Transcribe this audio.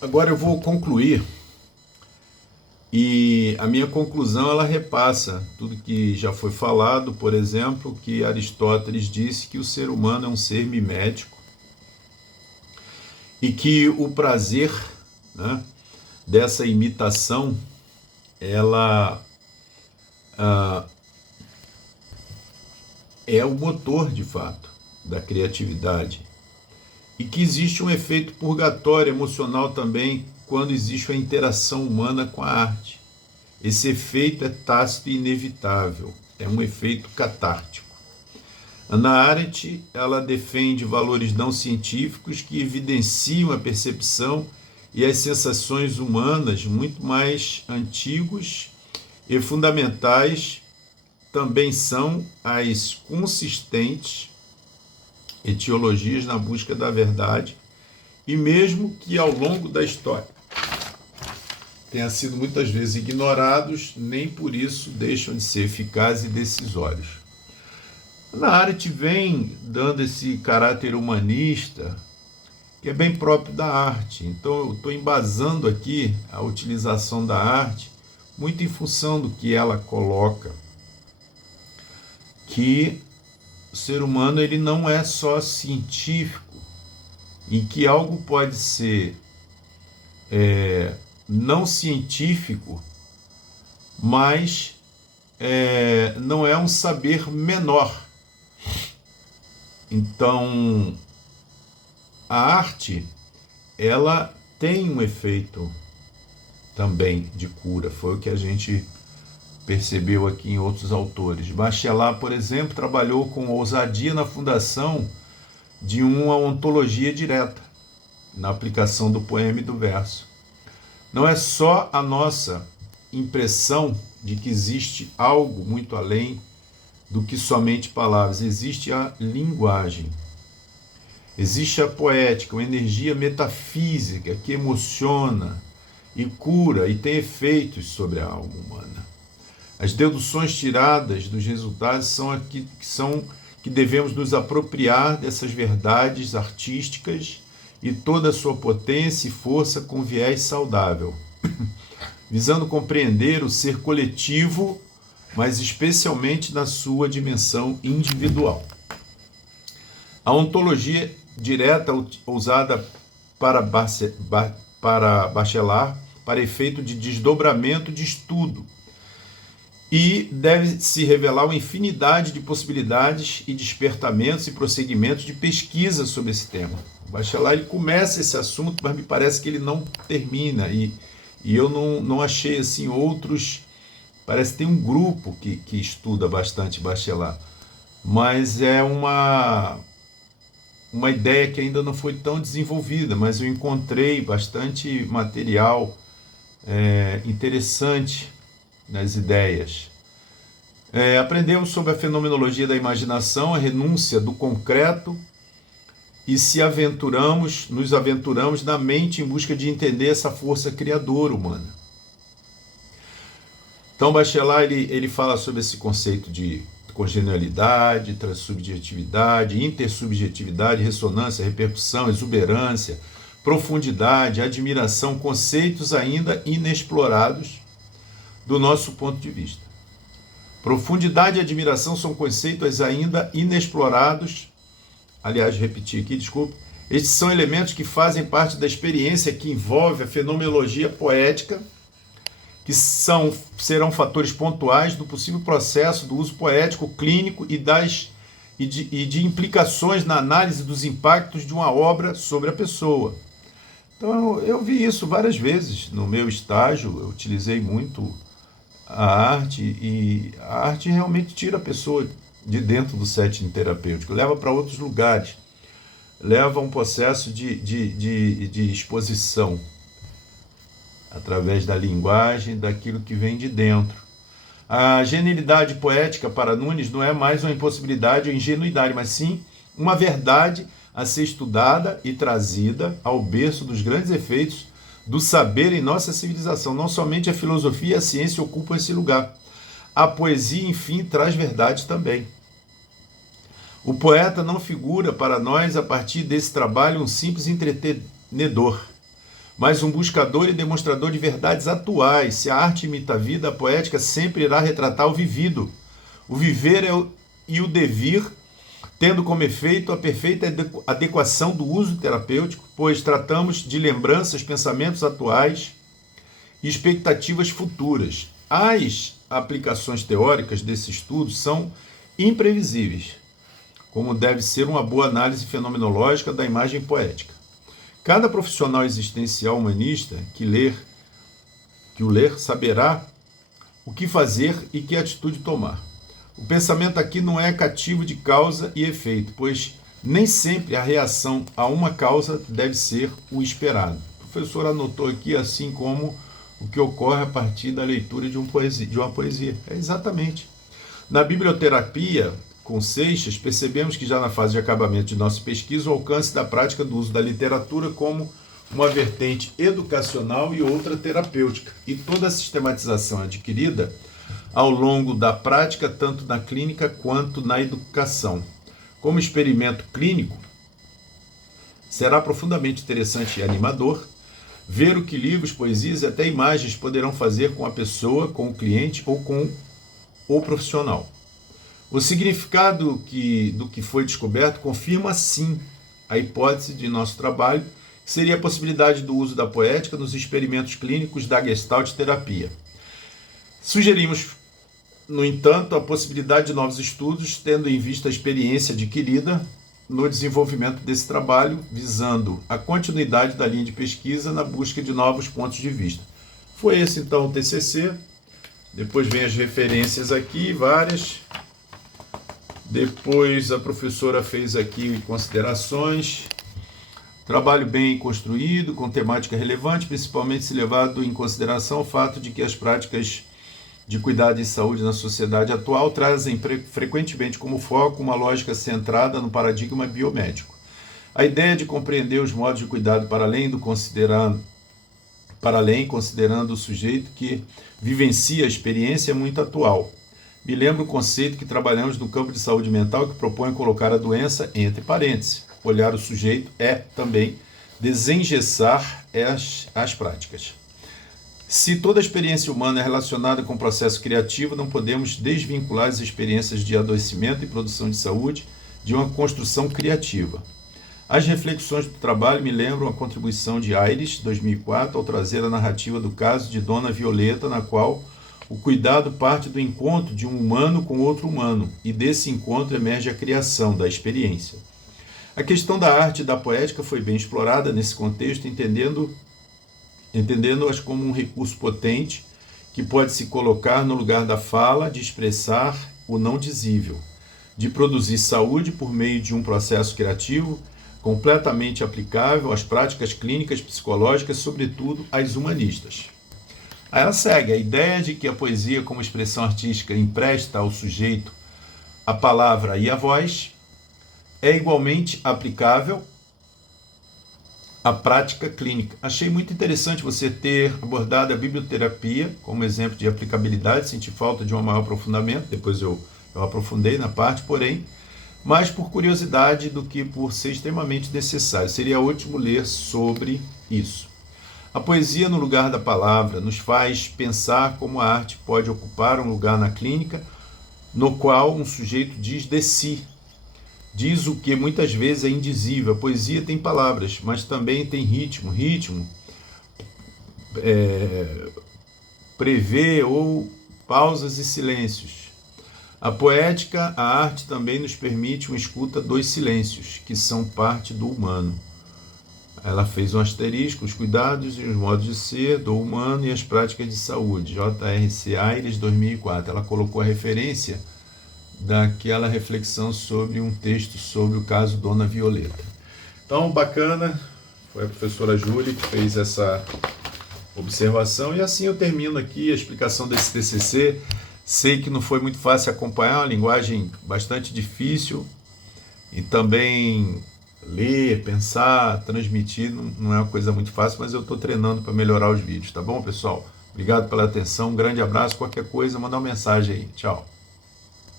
Agora eu vou concluir, e a minha conclusão ela repassa tudo que já foi falado. Por exemplo, que Aristóteles disse que o ser humano é um ser mimético e que o prazer, né, dessa imitação, ela é o motor de fato da criatividade, e que existe um efeito purgatório emocional também quando existe a interação humana com a arte. Esse efeito é tácito e inevitável, é um efeito catártico. Hannah Arendt, ela defende valores não científicos que evidenciam a percepção e as sensações humanas muito mais antigos e fundamentais. Também são as consistentes etiologias na busca da verdade, e mesmo que ao longo da história tenha sido muitas vezes ignorados, nem por isso deixam de ser eficazes e decisórios. Na arte vem dando esse caráter humanista, que é bem próprio da arte. Então eu estou embasando aqui a utilização da arte muito em função do que ela coloca, que o ser humano ele não é só científico, e que algo pode ser não científico, mas não é um saber menor. Então, a arte, ela tem um efeito também de cura. Foi o que a gente percebeu aqui em outros autores. Bachelard, por exemplo, trabalhou com ousadia na fundação de uma ontologia direta, na aplicação do poema e do verso. Não é só a nossa impressão de que existe algo muito além do que somente palavras. Existe a linguagem, existe a poética, uma energia metafísica que emociona e cura e tem efeitos sobre a alma humana. As deduções tiradas dos resultados são que devemos nos apropriar dessas verdades artísticas e toda a sua potência e força com viés saudável, visando compreender o ser coletivo, mas especialmente na sua dimensão individual. A ontologia direta usada para Bachelard para efeito de desdobramento de estudo, e deve se revelar uma infinidade de possibilidades e despertamentos e prosseguimentos de pesquisa sobre esse tema. O Bachelard ele começa esse assunto, mas me parece que ele não termina, e eu não achei assim outros. Parece que tem um grupo que estuda bastante Bachelard, mas é uma ideia que ainda não foi tão desenvolvida, mas eu encontrei bastante material interessante nas ideias. Aprendemos sobre a fenomenologia da imaginação, a renúncia do concreto, e nos aventuramos na mente em busca de entender essa força criadora humana. Então Bachelard ele fala sobre esse conceito de congenialidade, transsubjetividade, intersubjetividade, ressonância, repercussão, exuberância, profundidade, admiração, conceitos ainda inexplorados do nosso ponto de vista. Profundidade e admiração são conceitos ainda inexplorados. Aliás, repetir aqui, desculpe. Estes são elementos que fazem parte da experiência que envolve a fenomenologia poética, que serão fatores pontuais do possível processo do uso poético, clínico e de implicações na análise dos impactos de uma obra sobre a pessoa. Então, eu vi isso várias vezes no meu estágio, eu utilizei muito a arte, e a arte realmente tira a pessoa de dentro do setting terapêutico, leva para outros lugares, leva a um processo de exposição através da linguagem, daquilo que vem de dentro. A genialidade poética para Nunes não é mais uma impossibilidade ou ingenuidade, mas sim uma verdade a ser estudada e trazida ao berço dos grandes efeitos do saber em nossa civilização. Não somente a filosofia e a ciência ocupam esse lugar. A poesia, enfim, traz verdade também. O poeta não figura para nós, a partir desse trabalho, um simples entretenedor, mas um buscador e demonstrador de verdades atuais. Se a arte imita a vida, a poética sempre irá retratar o vivido. O viver e o devir, tendo como efeito a perfeita adequação do uso terapêutico, pois tratamos de lembranças, pensamentos atuais e expectativas futuras. As aplicações teóricas desse estudo são imprevisíveis, como deve ser uma boa análise fenomenológica da imagem poética. Cada profissional existencial humanista que o ler saberá o que fazer e que atitude tomar. O pensamento aqui não é cativo de causa e efeito, pois nem sempre a reação a uma causa deve ser o esperado. O professor anotou aqui, assim como o que ocorre a partir da leitura de uma poesia. É exatamente. Na biblioterapia, com Seixas, percebemos que já na fase de acabamento de nossa pesquisa, o alcance da prática do uso da literatura como uma vertente educacional e outra terapêutica. E toda a sistematização adquirida ao longo da prática, tanto na clínica quanto na educação. Como experimento clínico, será profundamente interessante e animador ver o que livros, poesias e até imagens poderão fazer com a pessoa, com o cliente ou com o profissional. O significado do que foi descoberto confirma, sim, a hipótese de nosso trabalho, que seria a possibilidade do uso da poética nos experimentos clínicos da Gestalt terapia. Sugerimos, no entanto, a possibilidade de novos estudos, tendo em vista a experiência adquirida no desenvolvimento desse trabalho, visando a continuidade da linha de pesquisa na busca de novos pontos de vista. Foi esse, então, o TCC. Depois vem as referências aqui, várias. Depois a professora fez aqui considerações. Trabalho bem construído, com temática relevante, principalmente se levado em consideração o fato de que as práticas de cuidado e saúde na sociedade atual trazem frequentemente como foco uma lógica centrada no paradigma biomédico. A ideia de compreender os modos de cuidado considerando o sujeito que vivencia a experiência é muito atual. Me lembra o conceito que trabalhamos no campo de saúde mental, que propõe colocar a doença entre parênteses. Olhar o sujeito é também desengessar as práticas. Se toda a experiência humana é relacionada com o processo criativo, não podemos desvincular as experiências de adoecimento e produção de saúde de uma construção criativa. As reflexões do trabalho me lembram a contribuição de Aires, 2004, ao trazer a narrativa do caso de Dona Violeta, na qual o cuidado parte do encontro de um humano com outro humano, e desse encontro emerge a criação da experiência. A questão da arte e da poética foi bem explorada nesse contexto, entendendo-as como um recurso potente que pode se colocar no lugar da fala, de expressar o não dizível, de produzir saúde por meio de um processo criativo completamente aplicável às práticas clínicas psicológicas, sobretudo às humanistas. Aí ela segue: a ideia de que a poesia como expressão artística empresta ao sujeito a palavra e a voz é igualmente aplicável à prática clínica. Achei muito interessante você ter abordado a biblioterapia como exemplo de aplicabilidade. Senti falta de um maior aprofundamento, depois eu aprofundei na parte, porém, mais por curiosidade do que por ser extremamente necessário. Seria ótimo ler sobre isso. A poesia no lugar da palavra nos faz pensar como a arte pode ocupar um lugar na clínica, no qual um sujeito diz de si. Diz o que muitas vezes é indizível. A poesia tem palavras, mas também tem ritmo. Ritmo prevê ou pausas e silêncios. A poética, a arte também nos permite uma escuta dos silêncios, que são parte do humano. Ela fez um asterisco: os cuidados e os modos de ser do humano e as práticas de saúde, J.R.C. Aires, 2004. Ela colocou a referência daquela reflexão sobre um texto sobre o caso Dona Violeta. Então, bacana, foi a professora Júlia que fez essa observação, e assim eu termino aqui a explicação desse TCC. Sei que não foi muito fácil acompanhar, uma linguagem bastante difícil, e também ler, pensar, transmitir não é uma coisa muito fácil, mas eu estou treinando para melhorar os vídeos, tá bom, pessoal? Obrigado pela atenção, um grande abraço, qualquer coisa, manda uma mensagem aí, tchau.